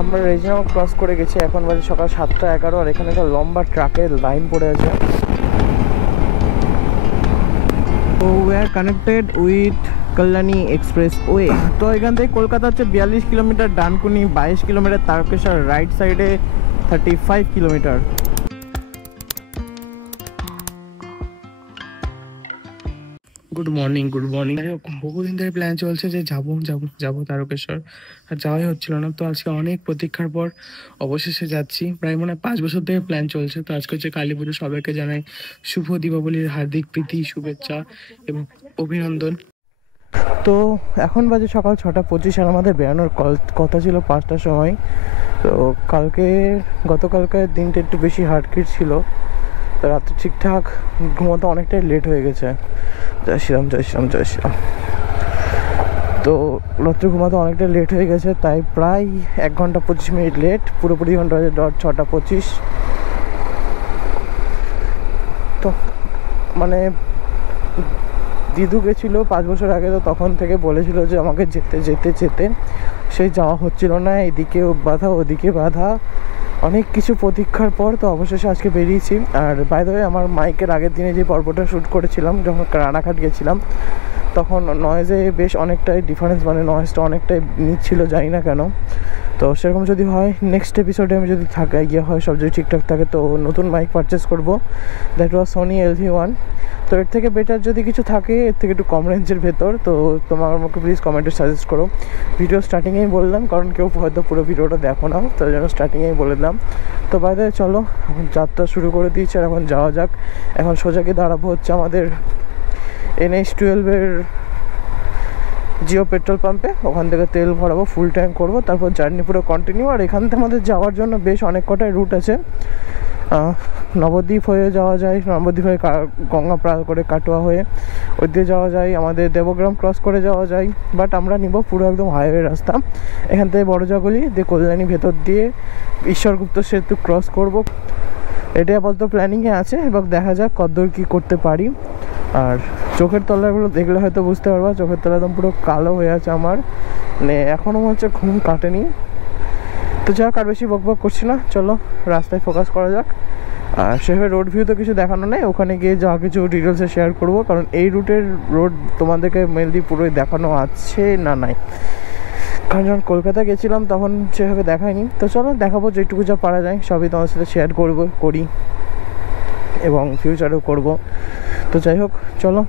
আমরা রেজিনাও ক্রস করে গেছি, এখন বাজে সকাল 7:11 আর এখানে একটা লম্বা ট্রাকের লাইন পড়ে আছে। তো we are connected with Kalyani express way. তো এখান থেকে কলকাতা হচ্ছে 42 kilometre, Dankuni 22 kilometre, Tarakeswar right সাইডে 35 কিলোমিটার। গুড মর্নিং বহুদিন ধরে প্ল্যান চলছে যে যাবো তারকেশ্বর, আর যাওয়াই হচ্ছিল না। তো আজকে অনেক প্রতীক্ষার পর অবশেষে যাচ্ছি। প্রায় মনে হয় 5 বছর থেকে প্ল্যান চলছে। তো আজকে হচ্ছে কালী পুজো, সবাইকে জানাই শুভ দীপাবলির হার্দিক প্রীতি, শুভেচ্ছা এবং অভিনন্দন। তো এখন বাজে সকাল 6:25 আর আমাদের বেরোনোর কথা ছিল 5টার সময়। তো গতকালকের দিনটা একটু বেশি হার্ডকিট ছিল, তো রাত্রে ঠিকঠাক ঘুমোতে অনেকটাই লেট হয়ে গেছে। জয় শ্রীরাম। তো রাত্রে ঘুমাতে অনেকটা লেট হয়ে গেছে, তাই প্রায় 1 ঘন্টা 25 মিনিট লেট। পুরোপুরি ঘন্টা বাজে 6:25। তো মানে দিদু গেছিলো 5 বছর আগে, তো তখন থেকে বলেছিল যে আমাকে যেতে সেই যাওয়া হচ্ছিল না। এদিকেও বাধা ওদিকে বাধা, অনেক কিছু প্রতীক্ষার পর তো অবশেষে আজকে বেরিয়েছি। আর বাই দ্য ওয়ে, আমার মাইকের আগের দিনে যে পর্বটা শ্যুট করেছিলাম যখন রানাঘাট গেছিলাম, তখন নয়েজে বেশ অনেকটাই ডিফারেন্স, মানে নয়েজটা অনেকটাই নিচ্ছিল, জানি না কেন। তো সেরকম যদি হয় নেক্সট এপিসোডে আমি যদি হয় সব যদি ঠিকঠাক থাকে, তো নতুন মাইক পারচেস করবো। That was Sony LV1। তো এর থেকে বেটার যদি কিছু থাকে, এর থেকে একটু কম রেঞ্জের ভেতর, তো তোমার আমাকে প্লিজ কমেন্টে সাজেস্ট করো। ভিডিও স্টার্টিংয়েই বললাম, কারণ কেউ হয়তো পুরো ভিডিওটা দেখো না, তার জন্য স্টার্টিংয়েই বলে দিলাম। তো বাইরে চলো, এখন যাত্রা শুরু করে দিয়েছি আর এখন যাওয়া যাক। এখন সোজাকে দাঁড়াবো হচ্ছে আমাদের NH12-এর জিও পেট্রোল পাম্পে। ওখান থেকে তেল ভরাবো, ফুল ট্যাঙ্ক করবো, তারপর জার্নি পুরো কন্টিনিউ। আর এখান থেকে আমাদের যাওয়ার জন্য বেশ অনেক কটাই রুট আছে। নবদ্বীপ হয়ে যাওয়া যায়, নবদ্বীপ হয়ে গঙ্গা পার করে কাটোয়া হয়ে ওই দিয়ে যাওয়া যায়, আমাদের দেবগ্রাম ক্রস করে যাওয়া যায়। বাট আমরা নিব পুরো একদম হাইওয়ে রাস্তা। এখান থেকে বড়জাগুলি দিয়ে কল্যাণী ভেতর দিয়ে ঈশ্বরগুপ্ত সেতু ক্রস করব। এটাই আপাতত প্ল্যানিংয়ে আছে, এবং দেখা যাক কতদূর কী করতে পারি। আর চোখের তলাগুলো দেখলে হয়তো বুঝতে পারবা, চোখের তলা একদম পুরো কালো হয়ে আছে আমার, মানে এখনও মনে হচ্ছে ঘুম কাটেনি। তো যাক, আর বেশি বকবক করছি না, চলো রাস্তায় ফোকাস করা যাক। আর সেভাবে রোড ভিউ তো কিছু দেখানো নেই, ওখানে গিয়ে যা কিছু ডিটেলসে শেয়ার করবো, কারণ এই রুটের রোড তোমাদেরকে মেনলি পুরোই দেখানো আছে না নাই, কারণ যখন কলকাতা গেছিলাম তখন সেভাবে দেখায়নি। তো চলো দেখাবো, যেটুকু যা পারা যায় সবই তোমার সাথে শেয়ার করি এবং ফিউচারেও করব। তো যাই হোক চলো।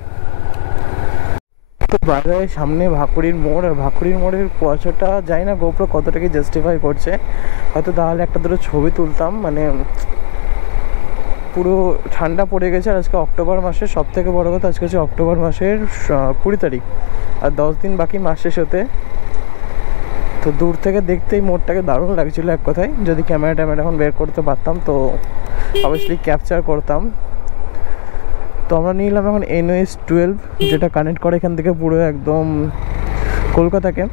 তো বাজারে সামনে ভাকুড়ির মোড়, আর ভাকুড়ির মোড়ের কুয়াশাটা যাই না গোপ্রো কতটাকে জাস্টিফাই করছে। হয়তো তাহলে একটা দুটো ছবি তুলতাম, মানে পুরো ঠান্ডা পড়ে গেছে। আর আজকে অক্টোবর মাসের সব থেকে বড়ো কথা, আজকে হচ্ছে অক্টোবর মাসের 20 তারিখ, আর 10 দিন বাকি মাস শেষ হতে। তো দূর থেকে দেখতেই মোড়টাকে দারুণ লাগছিলো এক কথায়। যদি ক্যামেরা এখন বের করতে পারতাম তো অবভিয়াসলি ক্যাপচার করতাম। তো আমরা নিলাম এখন NH12, যেটা কানেক্ট করে এখান থেকে পুরো একদম কলকাতাকে।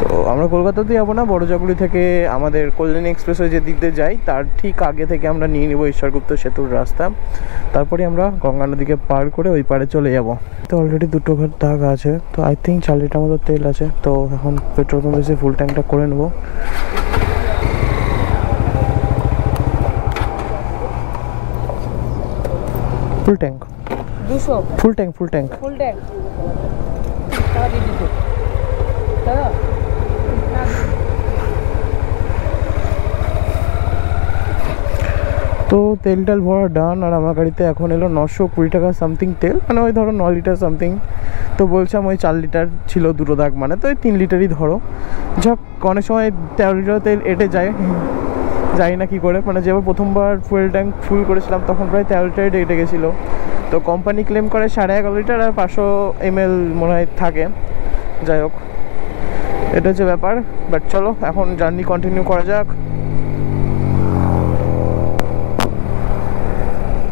তো আমরা কলকাতাতে যাবো না, বড়জাগুলি থেকে আমাদের কল্যাণী এক্সপ্রেসওয়ে যে দিক দিয়ে যাই তার ঠিক আগে থেকে আমরা নিয়ে নেবো ঈশ্বরগুপ্ত সেতুর রাস্তা। তারপরে আমরা গঙ্গা নদীকে পার করে ওই পারে চলে যাব। তো অলরেডি 2টো দাগ আছে, তো আই থিঙ্ক 4 লিটার মতো তেল আছে। তো এখন পেট্রোল পাম্পে এসে ফুল ট্যাঙ্কটা করে নেবো। Full tank 200 full tank full tank তো তেল টাল ভরা ডান। আর আমার গাড়িতে এখন এলো 920 টাকা সামথিং তেল, মানে ওই ধরো 9 লিটার সামথিং। তো বলছিলাম ওই 4 লিটার ছিল 2টো দাগ, মানে তো ওই 3 লিটারই ধরো। যাক, অনেক সময় 13 লিটার তেল এঁটে যায়, জানি না কী করে। মানে যেবার প্রথমবার ফুয়েল ট্যাঙ্ক ফুল করেছিলাম তখন প্রায় 13 লিটারই এঁটে গেছিলো। তো কোম্পানি ক্লেম করে 11.5 লিটার আর 500 ml মনে হয় থাকে। যাই হোক, এটা হচ্ছে ব্যাপার। বাট চলো এখন জার্নি কন্টিনিউ করা যাক।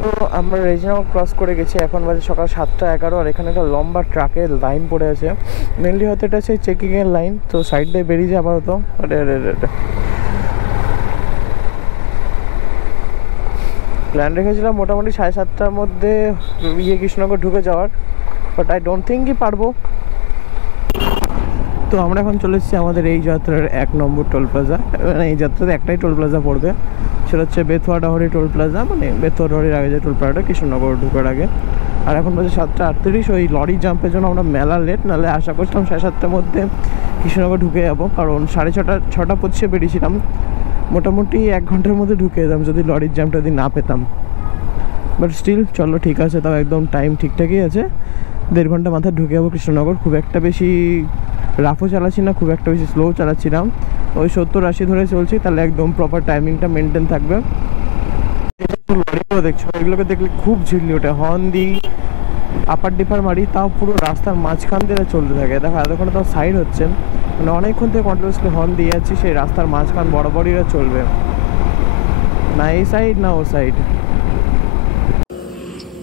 তো আমরা রেজিনাও ক্রস করে গেছি, এখন বাজে সকাল 7:11 আর এখানে একটা লম্বা ট্রাকের লাইন পড়ে আছে। মেনলি হয়তো এটা সেই চেকিংয়ের লাইন। তো সাইড দিয়ে বেরিয়ে যায় আপাতত। প্ল্যান রেখেছিলাম মোটামুটি 7:30টার মধ্যে কৃষ্ণনগর ঢুকে যাওয়ার, বাট আই ডোন্ট থিঙ্ক কি পারবো। তো তো আমরা এখন চলে এসেছি আমাদের এই যাত্রার 1 নম্বর টোল প্লাজা। মানে এই যাত্রাতে একটাই টোল প্লাজা পড়বে, সেটা হচ্ছে বেথুয়া-ডাহরি টোল প্লাজা, মানে বেথুয়া-ডাহরির আগে যে টোল প্লাজাটা কৃষ্ণনগর ঢোকার আগে। আর এখন বাজে 7:38। ওই লরি জাম্পের জন্য আমরা মেলা লেট, নাহলে আশা করছিলাম 7:30টার মধ্যে কৃষ্ণনগর ঢুকে যাবো, কারণ 6:30 বেরিয়েছিলাম। মোটামুটি 1 ঘন্টার মধ্যে ঢুকে যেতাম যদি লরির জ্যামটা যদি না পেতাম। বাট স্টিল চলো ঠিক আছে, তাও একদম টাইম ঠিকঠাকই আছে। 1.5 ঘন্টা মাথায় ঢুকে যাবো কৃষ্ণনগর। খুব একটা বেশি রাফও চালাচ্ছি না, খুব একটা বেশি স্লো চালাচ্ছিলাম, ওই 70-80 ধরে চলছি, তাহলে একদম প্রপার টাইমিংটা মেনটেন থাকবে। লরিগুলো দেখছো, এগুলোকে দেখলে খুব ঝিল্লি ওঠে। হর্ন দিই, আপার ডিপার মারি, তাও পুরো রাস্তার মাঝখান দিয়ে চলতে থাকে। দেখো এতক্ষণে তাও সাইড হচ্ছে, মানে অনেকক্ষণ থেকে কন্টিনিউসলি হর্ন দিয়ে যাচ্ছি, সেই রাস্তার মাঝখান বরাবরইরা চলবে, না এই সাইড না ও সাইড।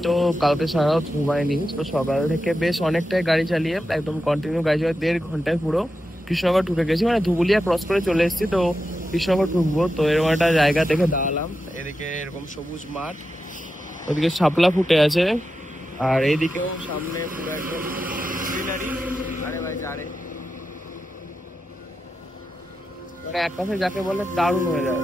তো কালকে সারা রাত ঘুমায়নি, তো সকাল থেকে বেশ অনেকটাই গাড়ি চালিয়ে একদম কন্টিনিউ গাড়ি চালিয়ে 1.5 ঘন্টায় পুরো কৃষ্ণনগর ঢুকে গেছি। মানে ধুবুলিয়া ক্রস করে চলে এসেছি, তো কৃষ্ণনগর ঢুকবো। তো এরকম একটা জায়গা দেখে দাঁড়ালাম, এদিকে এরকম সবুজ মাঠ, ওদিকে শাপলা ফুটে আছে, আর এইদিকেও সামনে পুরো একদম গ্রিনারি। আরে ভাই যারে মানে এক কথায় যাকে বলে দারুণ হয়ে যায়।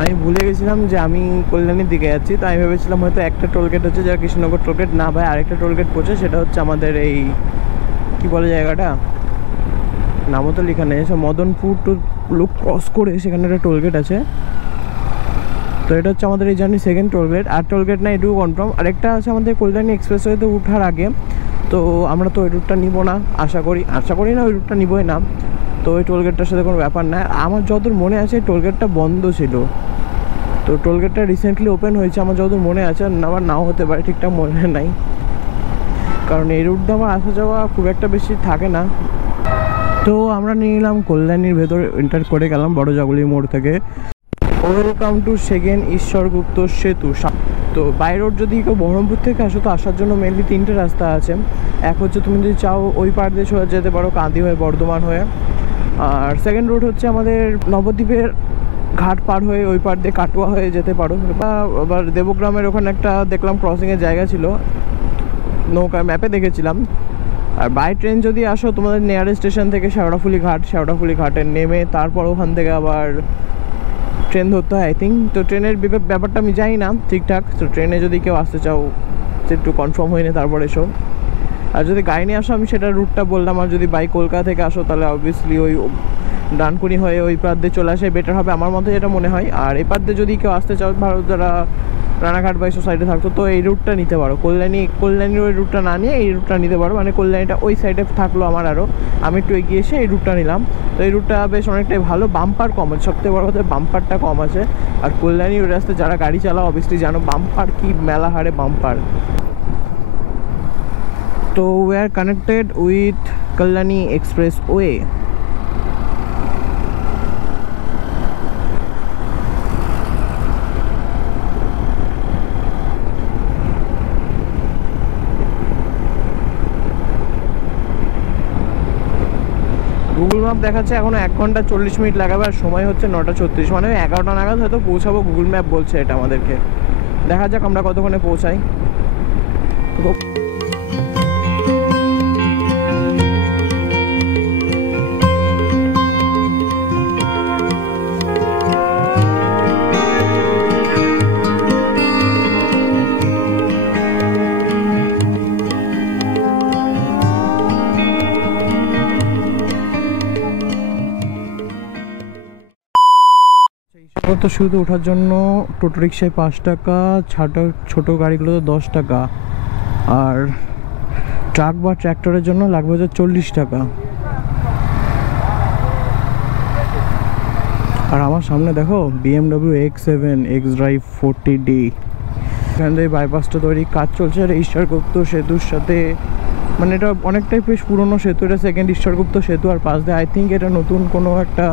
আমি ভুলে গেছিলাম যে আমি কল্যাণীর দিকে যাচ্ছি, তো আমি ভেবেছিলাম হয়তো একটা টোলগেট হচ্ছে যারা কৃষ্ণনগর টোলগেট, না ভাই আরেকটা টোলগেট পড়ছে, সেটা হচ্ছে আমাদের এই কি বলে জায়গাটা, নামও তো লেখা নেই, সব মদনপুর টু লোক ক্রস করে সেখানে একটা টোলগেট আছে। তো এটা হচ্ছে আমাদের এই জার্নি সেকেন্ড টোলগেট। আর টোলগেট না এটুকু কনফার্ম, আরেকটা আছে আমাদের কল্যাণী এক্সপ্রেসওয়েতে ওঠার আগে। তো আমরা তো ওই রুটটা নিব না, আশা করি না ওই রুটটা নিবই না। তো ওই টোলগেটটার সাথে কোনো ব্যাপার না। আমার যতদূর মনে আছে টোলগেটটা বন্ধ ছিল, তো টোলগেটটা রিসেন্টলি ওপেন হয়েছে আমার যতদূর মনে আছে, আবার নাও হতে পারে, ঠিকঠাক মনে নাই, কারণ এই রুট দিয়ে আমার আসা যাওয়া খুব একটা বেশি থাকে না। তো আমরা নিয়ে নিলাম কল্যাণীর ভেতর, এন্টার করে গেলাম বড় জাগুলি মোড় থেকে। ওয়েলকাম টু সেকেন্ড ঈশ্বরগুপ্ত সেতু। তো বাই রোড যদি কেউ বহরমপুর থেকে আসো, তো আসার জন্য মেনলি 3টে রাস্তা আছে। এক হচ্ছে তুমি যদি চাও ওই পার দিয়ে সোজা যেতে পারো কাঁদি হয়ে, বর্ধমান হয়ে। আর সেকেন্ড রুট হচ্ছে আমাদের নবদ্বীপের ঘাট পার হয়ে ওই পার দিয়ে কাটোয়া হয়ে যেতে পারো, বা আবার দেবগ্রামের ওখানে একটা দেখলাম ক্রসিংয়ের জায়গা ছিল, নৌকার ম্যাপে দেখেছিলাম। আর বাই ট্রেন যদি আসো তোমাদের নিয়ারেস্ট স্টেশন থেকে শেওড়াফুলি ঘাটে নেমে তারপর ওখান থেকে আবার ট্রেন ধরতে হয় আই থিঙ্ক। তো ট্রেনের ব্যাপারটা আমি জানি না ঠিকঠাক, তো ট্রেনে যদি কেউ আসতে চাও একটু কনফার্ম হয়নি তারপর এসো। আর যদি গাড়ি নিয়ে আসো আমি সেটা রুটটা বললাম, আর যদি বাই কলকাতা থেকে আসো তাহলে অবভিয়াসলি ওই ডানকুনি হয়ে ওই পার দিয়ে চলে আসে বেটার হবে আমার মতে, যেটা মনে হয়। আর এই পার দিয়ে যদি কেউ আসতে চাও, ভারত যারা রানাঘাট বা এসব সাইডে থাকতো, তো এই রুটটা নিতে পারো। কল্যাণীর ওই রুটটা না নিয়ে এই রুটটা নিতে পারো, মানে কল্যাণীটা ওই সাইডে থাকলো আমার, আরও আমি একটু এগিয়ে এসে এই রুটটা নিলাম। তো এই রুটটা বেশ অনেকটাই ভালো, বাম্পার কম আছে, সবথেকে বড় কথা বাম্পারটা কম আছে। আর কল্যাণী ওই রাস্তায় যারা গাড়ি চালাও অবভিয়াসলি জানো বাম্পার কি মেলা হারে বাম্পার। তো we are connected with Kalyani expressway. Google map দেখাচ্ছে এখনো 1 ঘন্টা 40 মিনিট লাগাবে, আর সময় হচ্ছে 9:36, মানে 11টা নাগাদ হয়তো পৌঁছাবো, গুগল ম্যাপ বলছে এটা আমাদেরকে। দেখা যাক আমরা কতক্ষণে পৌঁছাই। তো শুধু ওঠার জন্য টোটো রিক্সায় 5 টাকা, ছোটো গাড়িগুলোতে 10 টাকা, আর ট্রাক বা ট্র্যাক্টরের জন্য লাগবে হচ্ছে 40 টাকা। আর আমার সামনে দেখো BMW X7 X-Drive 40D, এখান থেকে বাইপাসটা তৈরি কাজ চলছে আর ঈশ্বরগুপ্ত সেতুর সাথে, মানে এটা অনেকটাই বেশ পুরনো সেতু, এটা সেকেন্ড ঈশ্বরগুপ্ত সেতু। আর পাশ দিয়ে আই থিঙ্ক এটা নতুন কোনো একটা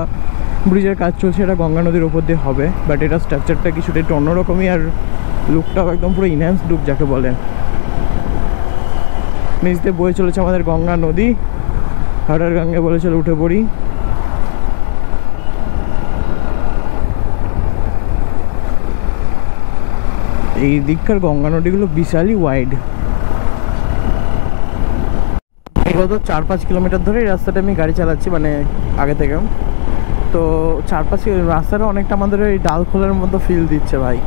ব্রিজের কাজ চলছে, এটা গঙ্গা নদীর ওপর দিয়ে হবে। বাট এটা স্ট্রাকচারটা কিছুটা একটু অন্যরকমই, আর লুকটাও একদম পুরো ইনহ্যান্স লুক যাকে বলে। নিচ দিয়ে বয়ে চলেছে আমাদের গঙ্গা নদী, হাটার গঙ্গে বলে চলে উঠে পড়ি। এই দিককার গঙ্গা নদীগুলো বিশালই ওয়াইড। গত 4-5 কিলোমিটার ধরে এই রাস্তাটা আমি গাড়ি চালাচ্ছি, মানে আগে থেকে। তো 4-5 রাস্তাটা অনেকটা আমাদের ওই ডালখোলার মতো ফিল দিচ্ছে ভাই।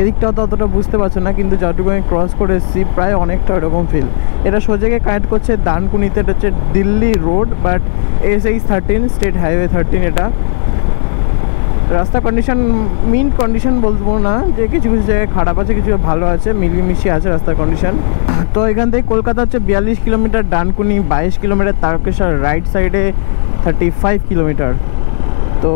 এদিকটাও তো অতটা বুঝতে পারছো না, কিন্তু যতটুকু আমি ক্রস করে এসেছি প্রায় অনেকটা ওরকম ফিল। এটা সোজাকে কানেক্ট করছে দানকুনিতে, এটা হচ্ছে Delhi road, but SH13 state highway 13। এটা রাস্তা কন্ডিশন মিন কন্ডিশন বলবো না, যে কিছু কিছু জায়গায় খারাপ আছে, কিছু ভালো আছে, মিলিমিশি আছে রাস্তার কন্ডিশন। তো এখান থেকে কলকাতা হচ্ছে 42 kilometre, Dankuni 22 kilometre, Tarakeswar right সাইডে 35 কিলোমিটার। তো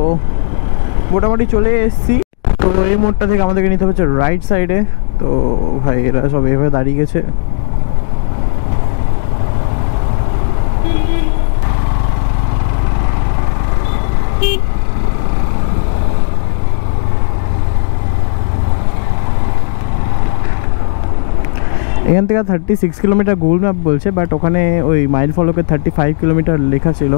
মোটামুটি চলে এসেছি। তো এই মোড়টা থেকে আমাদেরকে নিতে হচ্ছে রাইট সাইডে। তো ভাই এরা সব এভাবে দাঁড়িয়ে গেছে। এখান থেকে 36 কিলোমিটার গুগল ম্যাপ বলছে, বাট ওখানে ওই মাইল ফলকে 35 কিলোমিটার লেখা ছিল।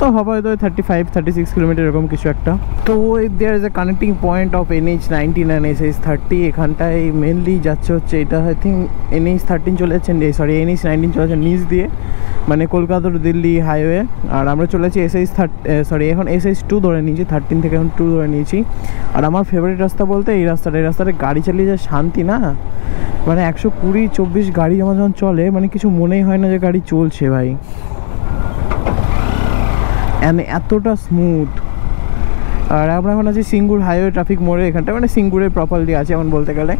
তো হবে হয়তো 35-36 কিলোমিটার এরকম কিছু একটা। তো there is a connecting point of NH19 and SH30। এখানটায় মেনলি যাচ্ছে হচ্ছে এটা আই থিঙ্ক NH13 চলে যাচ্ছে, সরি NH19 চলে যাচ্ছে নিচ দিয়ে, মানে কলকাতা টু দিল্লি হাইওয়ে। আর আমরা চলেছি এখন SH2 ধরে নিয়েছি, 13 থেকে এখন 2 ধরে নিয়েছি। আর আমার ফেভারিট রাস্তা বলতে এই রাস্তাটা গাড়ি চালিয়ে যা শান্তি না, মানে 120-24 গাড়ি যখন চলে, মানে কিছু মনেই হয় না যে গাড়ি চলছে ভাই, এতটা স্মুথ। আর আমরা এখন আছি সিঙ্গুর হাইওয়ে ট্রাফিক মোড়ে, এখানটা মানে সিঙ্গুরে প্রপারলি আছে এখন বলতে গেলে।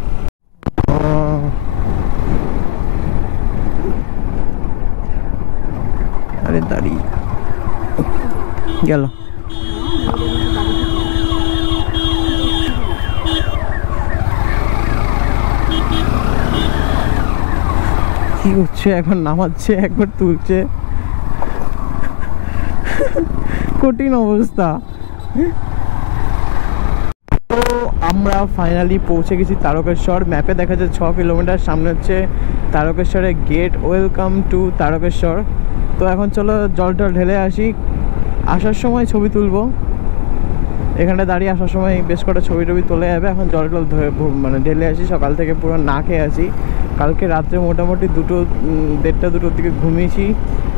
আরে দাঁড়িয়ে গেল। কি হচ্ছে, এখন নামাচ্ছে একবার তুলছে, কঠিন অবস্থা। তো আমরা ফাইনালি পৌঁছে গেছি তারকেশ্বর। ম্যাপে দেখা যাচ্ছে 6 কিলোমিটার সামনে হচ্ছে তারকেশ্বরের গেট। Welcome to Tarakeswar. তো এখন চলো জল টল ঢেলে আসি, আসার সময় ছবি তুলবো। এখানটা দাঁড়িয়ে আসার সময় বেশ কটা ছবি টবি তোলা যাবে। এখন জল টল ধরে মানে ঢেলে আসি, সকাল থেকে পুরো না খেয়ে আসি। কালকে রাত্রে মোটামুটি 1:30-2টোর দিকে ঘুমিয়েছি,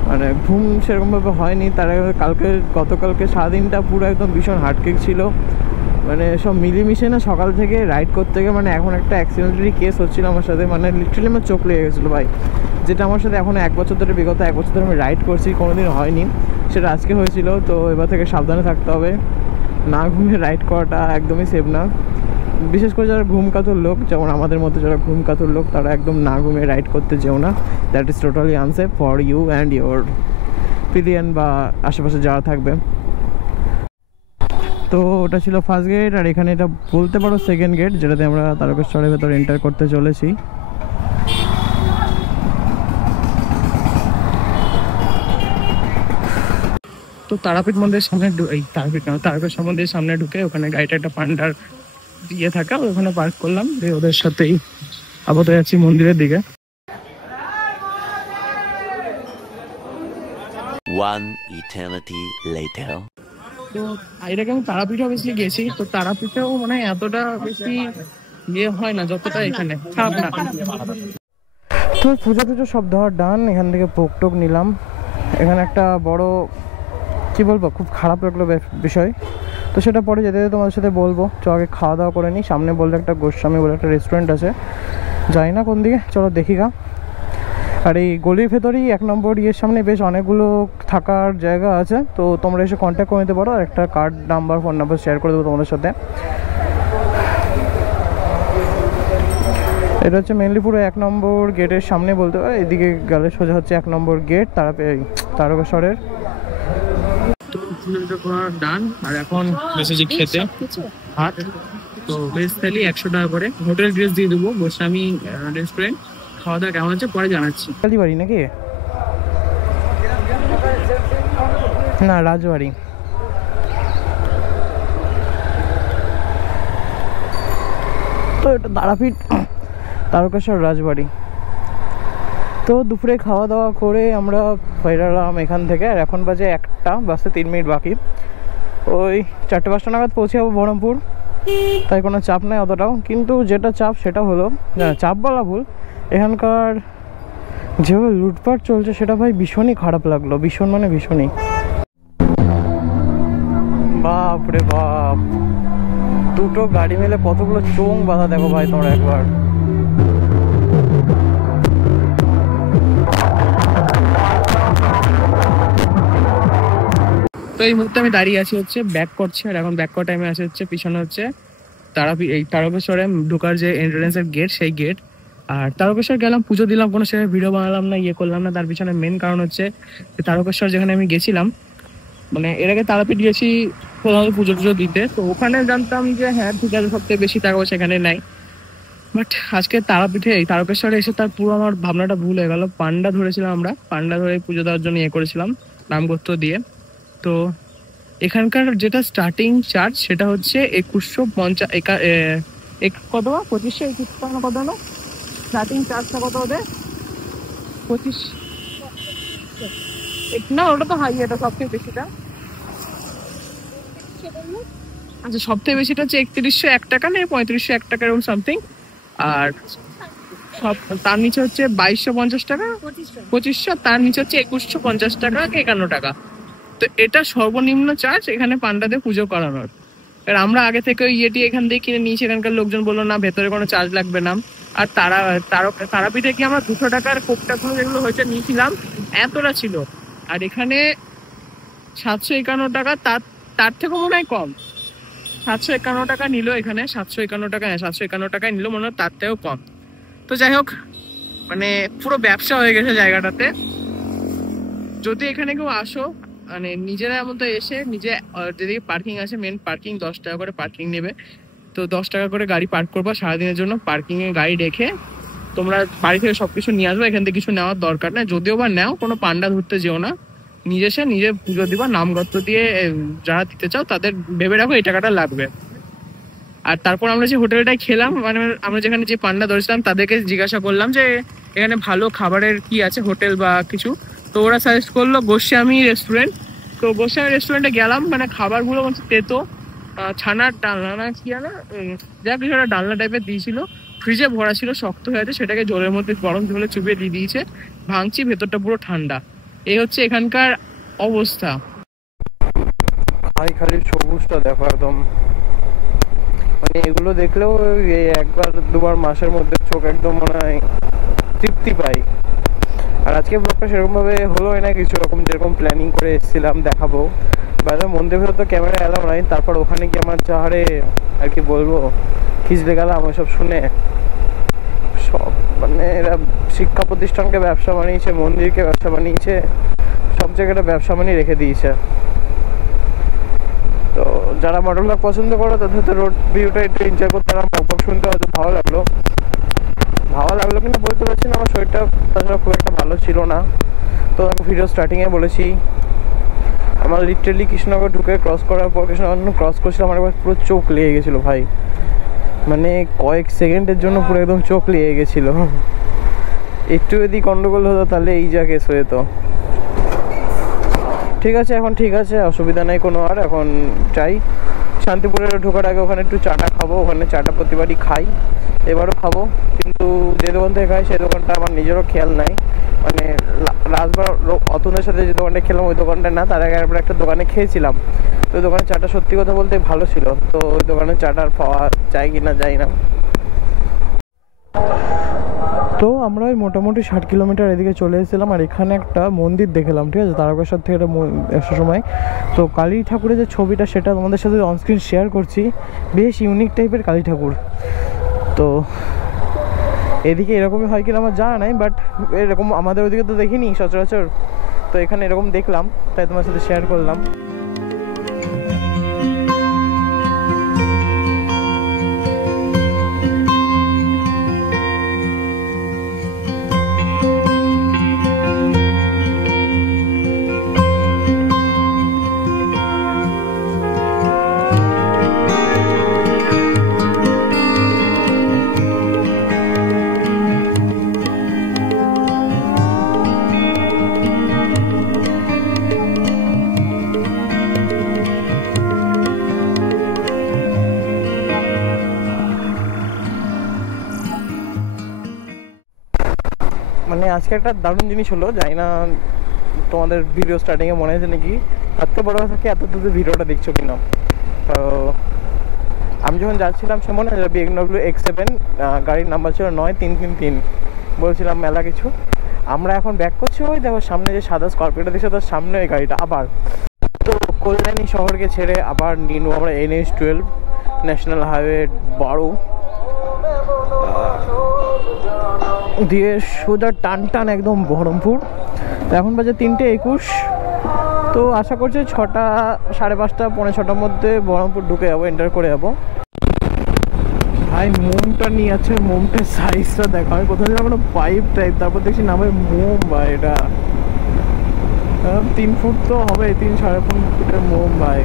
মানে ঘুম সেরকমভাবে হয়নি। তার আগে গতকালকে সারাদিনটা পুরো একদম ভীষণ হার্টকেক ছিল, মানে সব মিলেমিশে না। সকাল থেকে রাইড করতে গিয়ে মানে এখন একটা অ্যাক্সিডেন্টারি কেস হচ্ছিল আমার সাথে, মানে লিটারালি আমার চোখ লেগে গেছিলো ভাই। যেটা আমার সাথে এখন 1 বছর ধরে, বিগত 1 বছর ধরে আমি রাইড করছি, কোনোদিন হয়নি, সেটা আজকে হয়েছিল। তো এবার থেকে সাবধানে থাকতে হবে, না ঘুমিয়ে রাইড করাটা একদমই সেফ না। বিশেষ করে যারা ঘুমকাতুর লোক, যেমন আমাদের মতো যারা ঘুমকাতুর লোক, তারা একদম না ঘুমিয়ে রাইড করতে যেও না। That is totally unsafe for you and your pillion বা আশেপাশে যারা থাকবে। তো ওটা ছিল ফার্স্ট গেট, আর এখানে এটা বলতে পারো সেকেন্ড গেট, যেটাতে আমরা তারকেশ্বরের ভেতর এন্টার করতে চলেছি। তো তারাপীঠ মন্দিরের সামনে, তারকেশ্বর মন্দিরের সামনে ঢুকে ওখানে গাড়িটা একটা পান্ডার দিয়ে থাকা, ওখানে পার্ক করলাম, দিয়ে ওদের সাথেই আপাতত যাচ্ছি মন্দিরের দিকে। One eternity later. তো এটাকে আমি তারাপীঠে অবশ্যই গেছি, তো তারাপীঠেও মানে এতটা বেশি ইয়ে হয় না যতটা এখানে, খারাপ না। তো পুজো টুজো সব দেওয়ার ডান, এখান থেকে ভোগ টোক নিলাম। এখানে একটা বড় কি বলবো, খুব খারাপ লাগলো বিষয়, তো সেটা পরে যেতে যেতে তোমাদের সাথে বলবো। চ আগে খাওয়া দাওয়া করে নিই। সামনে বললে একটা গোস্বামী বলে একটা রেস্টুরেন্ট আছে, যাই না কোন দিকে, চলো দেখি গা। আর এই গলির ভেতরেই 1 নম্বর ইয়ের সামনে বেশ অনেকগুলো থাকার জায়গা আছে, তো তোমরা এসে কন্ট্যাক্ট করে নিতে পারো। আর একটা card number, phone number share করে দেবো তোমাদের সাথে। এটা হচ্ছে মেনলি পুরো 1 নম্বর গেটের সামনে বলতে পারো, এদিকে গেলে সোজা হচ্ছে 1 নম্বর গেট তারকেশ্বরের। ডান, আর এখন মেসেজ খেতে ভাত। তো ভেজ থালি 100 টাকা করে, হোটেল ড্রেস দিয়ে দেবো, গোস্বামী রেস্টুরেন্ট। খাওয়া দাওয়া কেমন হচ্ছে পরে জানাচ্ছি। কালীবাড়ি নাকি না রাজবাড়ি? তো এটা তারাপীঠ তারকেশ্বর রাজবাড়ি। তো দুপুরে খাওয়া দাওয়া করে আমরা ফেরালাম এখান থেকে, আর এখন বাজে 1টা, বাসে 3 মিনিট বাকি। ওই 4টে-5টা নাগাদ পৌঁছে যাবো বহরমপুর, তাই কোনো চাপ নেই অতটাও। কিন্তু যেটা চাপ সেটা হলো, চাপ বলা ভুল, এখানকার যেভাবে লুটপাট চলছে সেটা ভাই ভীষণই খারাপ লাগলো, ভীষণ মানে ভীষণই। বাপ রে বাপ, দুটো গাড়ি মিলে কতগুলো চোং বাঁধা দেখো ভাই তোমরা একবার। তো এই মুহূর্তে আমি দাঁড়িয়ে আছি হচ্ছে ব্যাক করছি, আর এখন ব্যাক করার টাইমে আসে হচ্ছে পিছনে হচ্ছে তারকেশ্বরে ঢোকার যে এন্ট্রান্সের গেট, সেই গেট। আর তারকেশ্বর গেলাম, পুজো দিলাম, কোনো সেখানে ভিডিও বানালাম না, ইয়ে করলাম না। তার পিছনে মেন কারণ হচ্ছে তারকেশ্বর যেখানে আমি গেছিলাম, মানে এর আগে তারাপীঠ গেছি প্রধানত পুজো টুজো দিতে, তো ওখানে জানতাম যে হ্যাঁ ঠিক আছে সবথেকে বেশি টাকা সেখানে নাই। বাট আজকে তারাপীঠে এই তারকেশ্বরে এসে তার পুরো আমার ভাবনাটা ভুল হয়ে গেল। পান্ডা ধরেছিলাম আমরা, পান্ডা ধরে পুজো দেওয়ার জন্য ইয়ে করেছিলাম নামগোত্র দিয়ে। তো এখানকার যেটা স্টার্টিং চার্জ সেটা হচ্ছে 2150 কত 2521 কত না স্টার্টিং চার্জটা কত ওদের 25 না, ওটা তো হাই, এটা সবথেকে বেশিটা। আচ্ছা সবথেকে বেশিটা হচ্ছে 3101 টাকা না 3501 টাকা এরকম সামথিং। আর সব তার নিচে হচ্ছে 2250 টাকা, 2500, তার নিচে হচ্ছে 2150 টাকা, 51 টাকা। তো এটা সর্বনিম্ন চার্জ এখানে পান্ডাতে পুজো করানোর। আর আমরা আগে থেকে ইয়েটি এখান থেকে কিনে নিয়েছি, এখানকার লোকজন বললো না ভেতরে কোনো চার্জ লাগবে না। আর তারাপীঠে কি আমরা 200 টাকার কোপটা যেগুলো হয়েছে নিয়েছিলাম, এতটা ছিল। আর এখানে 751 টাকা, তার থেকেও মনে হয় কম, 751 টাকা নিল এখানে, 751 টাকা, হ্যাঁ 751 টাকায় নিল মনে হয়, তার থেকেও কম। তো যাই হোক, মানে পুরো ব্যবসা হয়ে গেছে জায়গাটাতে। যদি এখানে কেউ আসো, মানে নিজেরা মতো এসে নিজে, যেদিকে পার্কিং আছে মেন পার্কিং, 10 টাকা করে পার্কিং নেবে। তো 10 টাকা করে গাড়ি পার্ক করবা সারাদিনের জন্য, পার্কিংয়ে গাড়ি রেখে তোমরা বাড়ি থেকে সবকিছু নিয়ে আসবে, এখান থেকে কিছু নেওয়ার দরকার নেই। যদিও বা নাও, কোনো পান্ডা ধরতে যেও না, নিজে পুজো দিবা, নামগত্র দিয়ে যারা দিতে চাও তাদের ভেবে রাখো এই টাকাটা লাগবে। আর তারপর আমরা যে হোটেলটায় খেলাম, মানে আমরা যেখানে যে পান্ডা ধরেছিলাম তাদেরকে জিজ্ঞাসা করলাম যে এখানে ভালো খাবারের কি আছে হোটেল বা কিছু। তো ওরা সাজেস্ট করলো গোস্বামী রেস্টুরেন্ট। তো গোস্বামী রেস্টুরেন্টে গেলাম, মানে খাবারগুলো হচ্ছে তেতো, ছানার ডালনা না কি না, যা কিছু একটা ডালনা টাইপের দিয়েছিল, ফ্রিজে ভরা ছিল, শক্ত হয়ে আছে, সেটাকে জলের মধ্যে গরম জলে চুবিয়ে দিয়ে দিয়েছে, ভাঙছি, ভেতরটা পুরো ঠান্ডা। এই হচ্ছে এখানকার অবস্থা। খালি সবুজটা দেখো একদম, মানে এগুলো দেখলেও একবার দুবার মাসের মধ্যে চোখ একদম মনে হয় তৃপ্তি পাই। আর আজকে ব্লগটা সেরকম ভাবে হলো না, কিছু রকম যেরকম প্ল্যানিং করে এসেছিলাম দেখাবো, বাইরে মন্দির ভেতর তো ক্যামেরা এলাও নাই। তারপর ওখানে গিয়ে আমার যাহারে আর কি বলবো, খিচড়ে গেলাম ওইসব শুনে। সব মানে এরা শিক্ষা প্রতিষ্ঠানকে ব্যবসা বানিয়েছে, মন্দিরকে ব্যবসা বানিয়েছে, সব জায়গাটা ব্যবসা বানিয়ে রেখে দিয়েছে। তো যারা মডেল ব্লগ পছন্দ করো তাদের তো রোড ভিউটা একটু এনজয় করতে, আমার বক শুনতে হয়তো ভালো লাগলো কিন্তু বলতে পারছি না, আমার শরীরটা তাছাড়া খুব একটা ভালো ছিল না। তো আমি ভিডিও স্টার্টিংয়ে বলেছি, আমার লিটারালি কৃষ্ণনগর ঢুকে ক্রস করার পর, কৃষ্ণনগর ক্রস করছিলাম, আমার একবার পুরো চোখ লেগে গেছিলো ভাই, মানে কয়েক সেকেন্ডের জন্য পুরো একদম চোখ লেগে গেছিলো। একটু যদি গন্ডগোল হতো তাহলে এই যা কেস হয়ে তো। ঠিক আছে, এখন ঠিক আছে, অসুবিধা নেই কোনো। আর এখন চাই শান্তিপুরে ঢোকার আগে ওখানে একটু চাটা খাবো, ওখানে চাটা প্রতিবারই খাই, এবারও খাবো। কিন্তু যে দোকান থেকে খাই সেই দোকানটা আমার নিজেরও খেয়াল নাই, মানে লাস্টবার অতুনের সাথে যে দোকানটা খেলাম ওই দোকানটা না, তার আগে একবার একটা দোকানে খেয়েছিলাম। তো ওই দোকানের চাটা সত্যি কথা বলতে ভালো ছিল। তো ওই দোকানের চাটা আর পাওয়া যায় কি না যাই না। তো আমরা ওই মোটামুটি 60 কিলোমিটার এদিকে চলে এসেছিলাম, আর এখানে একটা মন্দির দেখলাম, ঠিক আছে, তারকেশ্বর থেকে একটা সময়। তো কালী ঠাকুরের যে ছবিটা সেটা তোমাদের সাথে অনস্ক্রিন শেয়ার করছি, বেশ ইউনিক টাইপের কালী ঠাকুর। তো এদিকে এরকমই হয় কিনা আমার জানা নাই, বাট এরকম আমাদের ওদিকে তো দেখিনি সচরাচর, তো এখানে এরকম দেখলাম, তাই তোমার সাথে শেয়ার করলাম। আজকে একটা দারুণ জিনিস হলো, জানি না তোমাদের ভিডিও স্টার্টিংয়ে মনে হয়েছে নাকি, তার থেকে বড় কথা কি এত দূর ভিডিওটা দেখছো কিনা। তো আমি যখন যাচ্ছিলাম সে মনে হয় BMW X7, গাড়ির নাম্বার ছিল 9333, বলছিলাম মেলা কিছু। আমরা এখন ব্যাক করছি, ওই দেখো সামনে যে সাদা স্করপিওটা দেখছো তার সামনে ওই গাড়িটা আবার। তো কল্যাণী শহরকে ছেড়ে আবার নিয়ে নেবো আমরা NH12 ন্যাশনাল হাইওয়ে 12 দিয়ে সোজা টান একদম বহরমপুর। তো এখন বাজে 3:21। তো আশা করছি 6টা, 5:30, 5:45টার মধ্যে বহরমপুর ঢুকে যাবো, এন্টার করে যাবো। ভাই মোমটা নিয়ে আছে, মোমটার সাইজটা দেখো। আমি প্রথমে ছিলাম কোনো পাইপ টাইপ, তারপর দেখছি নামে মোম। ভাই এটা 3 ফুট তো হবে, 3-3.5 ফুটের মোম ভাই।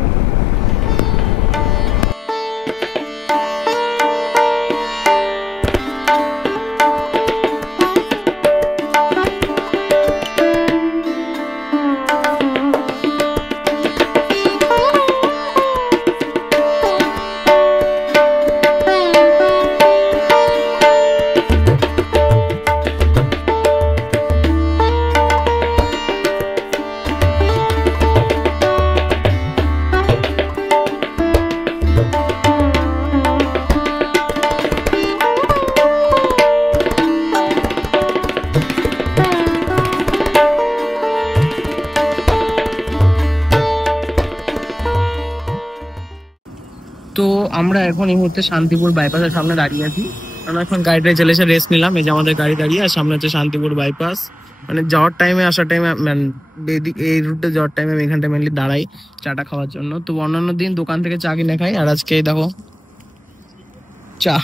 তো আমরা এখন এই মুহূর্তে শান্তিপুর বাইপাসের সামনে দাঁড়িয়ে আছি। আমরা এখন গাড়িটা চলে এসে রেস্ট নিলাম। এই যে আমাদের গাড়ি দাঁড়িয়ে, আর সামনে হচ্ছে শান্তিপুর বাইপাস। মানে যাওয়ার টাইমে আসার টাইমে এই রুটে যাওয়ার টাইমে আমি এখানটা মেনলি দাঁড়াই চাটা খাওয়ার জন্য। তো অন্যান্য দিন দোকান থেকে চা কিনে খাই, আর আজকে দেখো চা।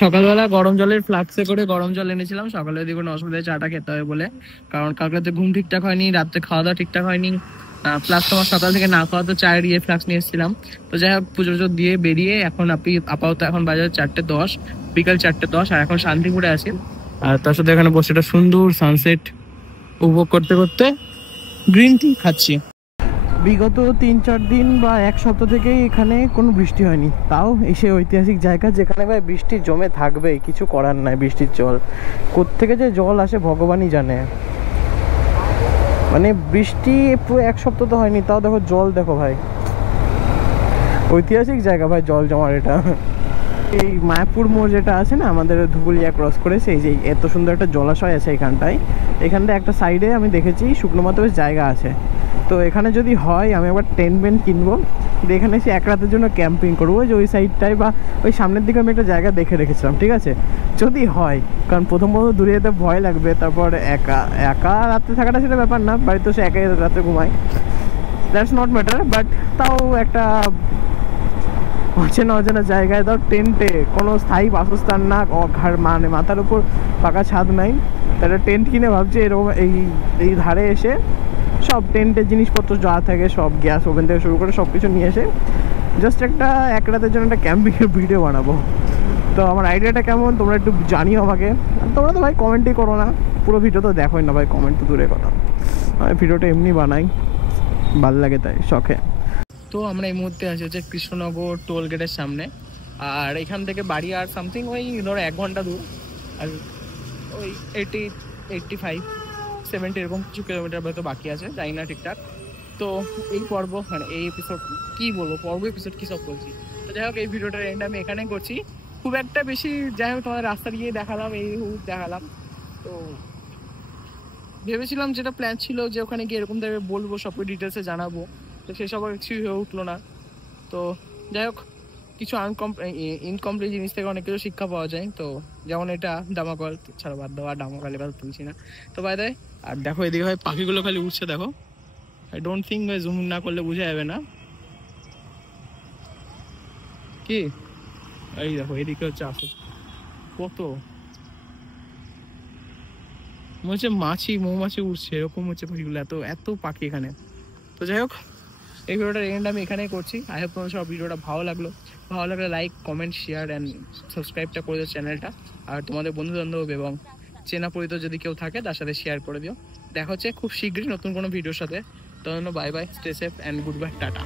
সকালবেলা গরম জলের ফ্লাক্সে করে গরম জল এনেছিলাম, সকালে যদি কোনো অসুবিধায় চাটা খেতে হবে বলে, কারণ কালকে রাতে ঘুম ঠিকঠাক হয়নি, রাত্রে খাওয়া দাওয়া ঠিকঠাক হয়নি। প্লাস তোমার সকাল থেকে না খাওয়া তো চায়ের ফ্লাক্স নিয়ে এসেছিলাম। তো যাই হোক পুজো দিয়ে বেরিয়ে এখন আপাতত এখন বাজার 4:10, বিকাল 4:10, আর এখন শান্তিপুরে আছি। আর তার সাথে এখানে বসে একটা সুন্দর সানসেট উপভোগ করতে করতে গ্রিন টি খাচ্ছি। বিগত 3-4 দিন বা 1 সপ্তাহ থেকেই এখানে কোনো বৃষ্টি হয়নি। তাও এসে ঐতিহাসিক জায়গা যেখানে ভাই বৃষ্টি জমে থাকবে, কিছু করার নাই। বৃষ্টির জল কোত্থেকে যে জল আসে ভগবানই জানে। মানে বৃষ্টি পুরো 1 সপ্তাহ তো হয়নি, তাও দেখো জল দেখো ভাই। ঐতিহাসিক জায়গা ভাই জল জমার এটা। এই মায়াপুর মোড় যেটা আছে না আমাদের ধুবুলিয়া ক্রস করে, সেই যে এত সুন্দর একটা জলাশয় আছে এখানটায়। এখানটায় একটা সাইডে আমি দেখেছি শুকনো মতো বেশ জায়গা আছে। তো এখানে যদি হয় আমি একবার টেন্ট বেন্ট কিনবো, দিয়ে এখানে এসে 1 রাতের জন্য ক্যাম্পিং করবো। যে ওই সাইডটায় বা ওই সামনের দিকে আমি একটা জায়গা দেখে রেখেছিলাম, ঠিক আছে? যদি হয়, কারণ প্রথম দূরে যেতে ভয় লাগবে। তারপর একা রাত্রে থাকাটা সেটা ব্যাপার না, বাড়িতে সে একাই রাত্রে ঘুমায়, দ্যাটস নট ম্যাটার। বাট তাও একটা অচেনা জায়গায় ধর টেন্টে, কোনো স্থায়ী বাসস্থান না, মানে মাথার উপর পাকা ছাদ নাই, একটা টেন্ট কিনে ভাবছি এরকম এই ধারে এসে সব টেন্টের জিনিসপত্র যা থাকে সব, গ্যাস ওভেন থেকে শুরু করে সব কিছু নিয়ে এসে জাস্ট একটা 1 রাতের জন্য একটা ক্যাম্পিংয়ের ভিডিও বানাবো। তো আমার আইডিয়াটা কেমন তোমরা একটু জানিও আমাকে। তোমরা তো ভাই কমেন্টই করো না, পুরো ভিডিও তো দেখোই না ভাই, কমেন্ট তো দূরে কথা। আমি ভিডিওটা এমনি বানাই, ভাল লাগে তাই শখে। তো আমরা এই মুহূর্তে আছি হচ্ছে কৃষ্ণনগর টোল গেটের সামনে। আর এখান থেকে বাড়ি আর সামথিং ওই ধরো 1 ঘন্টা দূর, আর ওই 85-70 এরকম কিছু কিলোমিটার হয়তো বাকি আছে, জানি না ঠিকঠাক। তো এই পর্ব মানে এই এপিসোড কি বলবো, এপিসোড কি সব বলছি। তো যাই হোক এই ভিডিওটার এন্ড আমি এখানেই করছি। খুব একটা বেশি যাই হোক তোমাদের রাস্তা গিয়ে দেখালাম, এই দেখালাম। তো ভেবেছিলাম যেটা প্ল্যান ছিল যে ওখানে গিয়ে এরকম ভাবে বলবো, সব ডিটেলসে জানাবো, তো সেসব কিছুই হয়ে উঠলো না। তো যাই হোক কিছু ইনকমপ্লিট জিনিস থেকে অনেক কিছু শিক্ষা পাওয়া যায়। তো যেমন এটা দামাকল ছাড়া বাদ দেওয়া, দামাকলে বাদ তুলছি না। তো বাই দেয়। আর দেখো এদিকে ভাই পাখিগুলো খালি উঠছে দেখো। আই ডোন্ট থিঙ্ক ভাই জুম না করলে বোঝা যাবে না কি। এই দেখো এদিকে হচ্ছে আসো কত মনে হচ্ছে মৌমাছি উঠছে, এরকম হচ্ছে পাখিগুলো, এত পাখি এখানে। তো যাই হোক এই ভিডিওটার এন্ড আমি এখানেই করছি। আই হোপ তোমার সব ভিডিওটা ভালো লাগলে লাইক, কমেন্ট, শেয়ার অ্যান্ড সাবস্ক্রাইবটা করে দিও চ্যানেলটা। আর তোমাদের বন্ধু বান্ধব এবং চেনা পরিচিত যদি কেউ থাকে তার সাথে শেয়ার করে দিও। দেখা হচ্ছে খুব শীঘ্রই নতুন কোনো ভিডিওর সাথে। তখন bye bye, stay safe and good bye, tata.